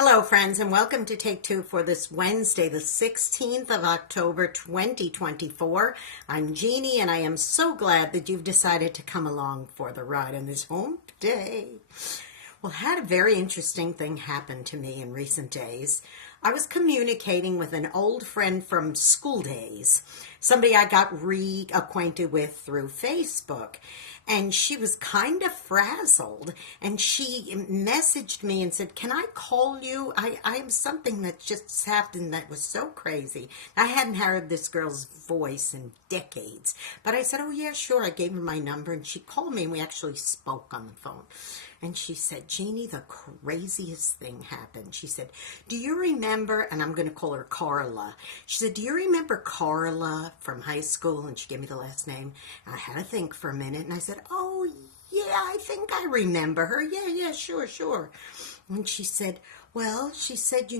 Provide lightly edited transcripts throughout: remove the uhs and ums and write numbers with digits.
Hello, friends, and welcome to Take Two for this Wednesday, the 16th of October, 2024. I'm Jeannie, and I am so glad that you've decided to come along for the ride on this home day. Well, had a very interesting thing happen to me in recent days. I was communicating with an old friend from school days, somebody I got reacquainted with through Facebook. And she was kind of frazzled, and she messaged me and said, "Can I call you? I am something that just happened that was so crazy." I hadn't heard this girl's voice in decades, but I said, "Oh yeah, sure." I gave her my number, and she called me, and we actually spoke on the phone. And she said, "Jeannie, the craziest thing happened." She said, "Do you remember," and I'm going to call her Carla. She said, "Do you remember Carla from high school?" And she gave me the last name. And I had to think for a minute, and I said, "Oh, yeah, I think I remember her. Yeah, sure. And she said, "Well," she said,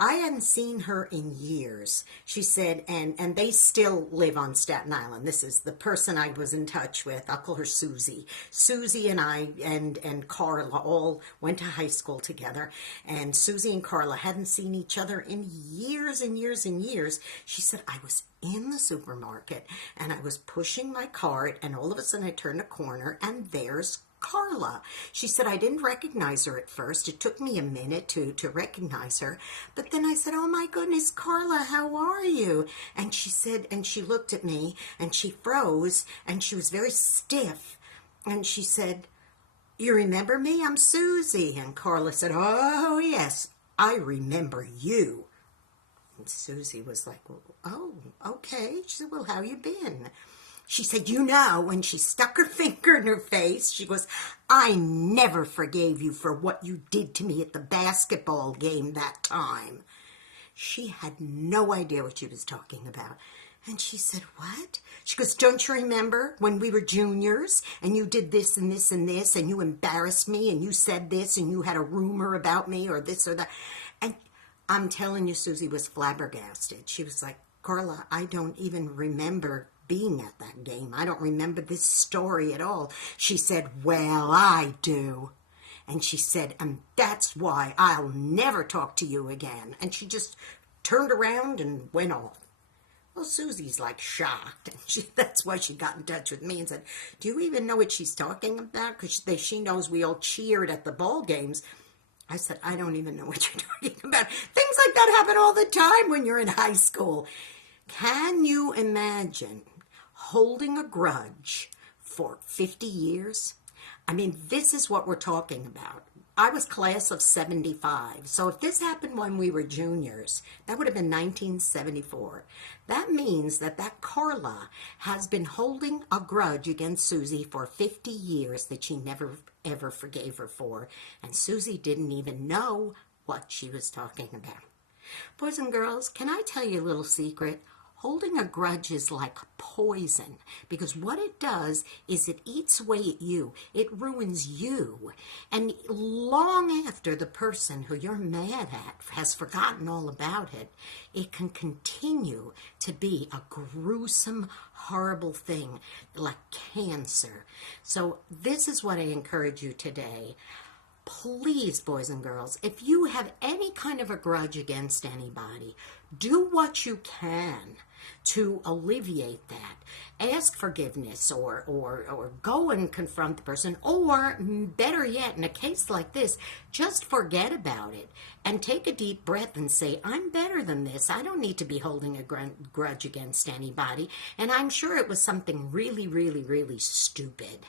"I hadn't seen her in years." She said, and they still live on Staten Island. This is the person I was in touch with. I'll call her Susie. Susie and I and Carla all went to high school together. And Susie and Carla hadn't seen each other in years and years and years. She said, "I was in the supermarket and I was pushing my cart, and all of a sudden I turned a corner and there's Carla." She said, "I didn't recognize her at first. It took me a minute to recognize her. But then I said, 'Oh my goodness, Carla, how are you?' And she said, and she looked at me and she froze and she was very stiff. And she said, 'You remember me? I'm Susie.' And Carla said, 'Oh, yes, I remember you.' And Susie was like, 'Oh, okay.' She said, 'Well, how you been?' She said, when she stuck her finger in her face, she goes, 'I never forgave you for what you did to me at the basketball game that time.'" She had no idea what she was talking about. And she said, "What?" She goes, "Don't you remember when we were juniors and you did this and this and this and you embarrassed me and you said this and you had a rumor about me or this or that?" And I'm telling you, Susie was flabbergasted. She was like, "Carla, I don't even remember being at that game. I don't remember this story at all." She said, "Well, I do." And she said, "And that's why I'll never talk to you again." And she just turned around and went off. Well, Susie's like shocked. And that's why she got in touch with me and said, "Do you even know what she's talking about?" Because she knows we all cheered at the ball games. I said, "I don't even know what you're talking about." Things like that happen all the time when you're in high school. Can you imagine holding a grudge for 50 years? I mean, this is what we're talking about. I was class of 75. So if this happened when we were juniors, that would have been 1974. That means that Carla has been holding a grudge against Susie for 50 years that she never, ever forgave her for. And Susie didn't even know what she was talking about. Boys and girls, can I tell you a little secret? Holding a grudge is like poison, because what it does is it eats away at you. It ruins you. And long after the person who you're mad at has forgotten all about it, it can continue to be a gruesome, horrible thing like cancer. So this is what I encourage you today. Please, boys and girls, if you have any kind of a grudge against anybody, do what you can to alleviate that. Ask forgiveness or go and confront the person, or better yet, in a case like this, just forget about it and take a deep breath and say, "I'm better than this. I don't need to be holding a grudge against anybody." And I'm sure it was something really, really, really stupid.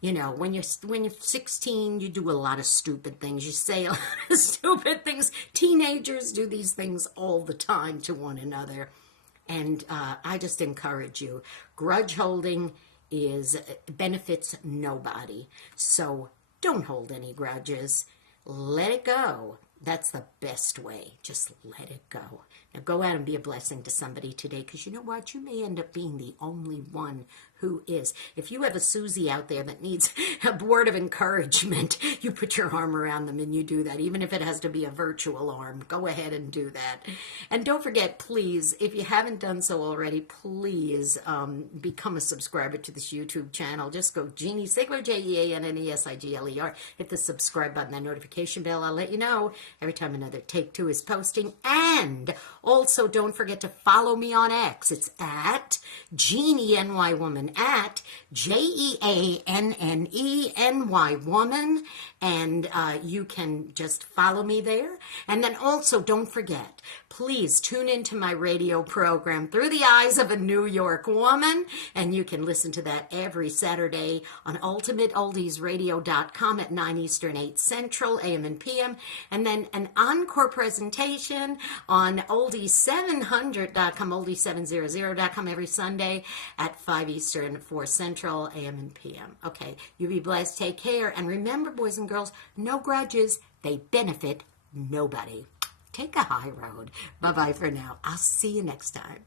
When you're 16, you do a lot of stupid things. You say a lot of stupid things. Teenagers do these things all the time to one another. And I just encourage you. Grudge holding benefits nobody. So don't hold any grudges. Let it go. That's the best way. Just let it go. Now go out and be a blessing to somebody today, because you know what? You may end up being the only one who is. If you have a Susie out there that needs a word of encouragement, you put your arm around them and you do that, even if it has to be a virtual arm. Go ahead and do that. And don't forget, please, if you haven't done so already, please become a subscriber to this YouTube channel. Just go Jeanne Sigler, JeanneSigler. Hit the subscribe button, that notification bell. I'll let you know every time another Take Two is posting. And also, don't forget to follow me on X. It's at Jeanne NY Woman, at JeanneNY Woman, and you can just follow me there. And then also, don't forget, please tune into my radio program, Through the Eyes of a New York Woman, and you can listen to that every Saturday on UltimateOldiesRadio.com at 9 Eastern, 8 Central, AM and PM, and then an encore presentation on Oldies700.com, Oldies700.com every Sunday at 5 Eastern, 4 Central, AM and PM. Okay, you be blessed, take care, and remember, boys and girls, no grudges. They benefit nobody. Take a high road. Bye-bye for now. I'll see you next time.